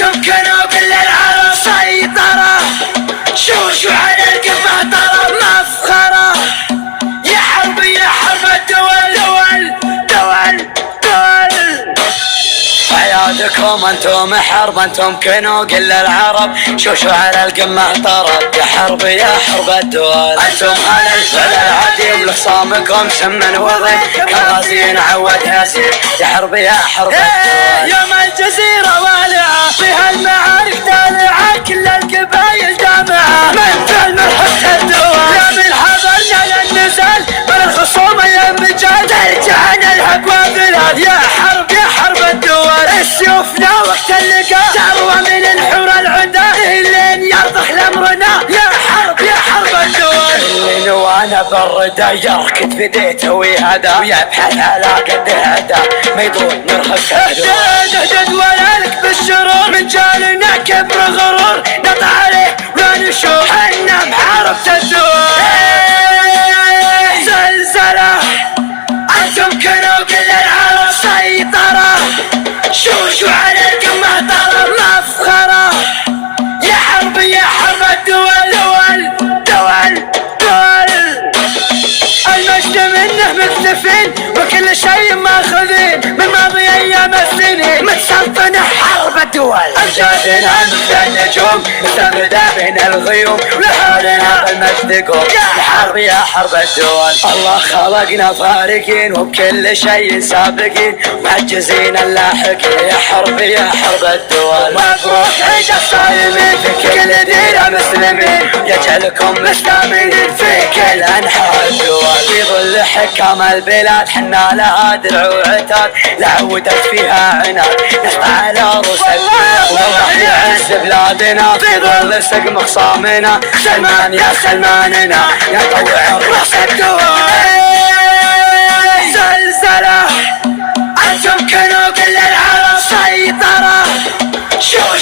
انتم كانوا كل العالم سيطرة، شوشوا على القمة طلب مفخرة. يا حرب يا حرب الدول دول دول دول. عيادكم انتم حرب، انتم كانوا كل العرب، شوشوا على القمة طرب. يا حرب يا حرب الدول، انتم على الفعل العديم، لخصامكم سمن وضيم، كغازين عود ياسين. يا حرب يا حرب الدول. يوم الجزيرة والعة فيها المعارك تالعة، كل القبايل جامعة من فعل حتى الدول. يا من حضرنا للنزال من الخصوم يا الرجال، ترجعنا الهب بلاد. يا حرب يا حرب الدول، السيوفنا وقت اللقاء تروى من الحور العدا، لين يرضخ لامرنا. يا حرب يا حرب الدول، اللي وانا بالردى يركض بديته ويهدى، ويبحث على قد هدى ما يضون نرهق اهدد ولالك بالشرور، من جالنا كبر غرور نطع عليه ولا نشوف حنا محاربة الدول. زلزلة انتم كانوا كل العالم سيطرة، شوشوا على القمة طلب مفخرة. يا حرب يا حرب الدول دول دول دول. المجد منه مكتفين وكل شيء ماخذين، من ماضي ايام السنين متسلطنة حرب الدول. امجادنا مثل النجوم مستمدة بين الغيوم، لحالنا بالمجد قوم. يا حرب يا حرب الدول، الله خلقنا فارقين وبكل شيء سابقين، معجزين اللاحقين. يا حرب يا حرب الدول، مبروك عيد الصايمين في كل دير مسلمين، يجعلكم مستامنين في كل انحاء الدول. في ظل حكام البلاد حنا لها درع وعتاد، لعودت فيها عناد نسطع على رؤوس الدول، والله يعز بلادنا في ظل سقم خصامنا. سلمان يا سلماننا يطوع الراس الدول. زلزلة انتم كانوا كل العالم سيطرة، شو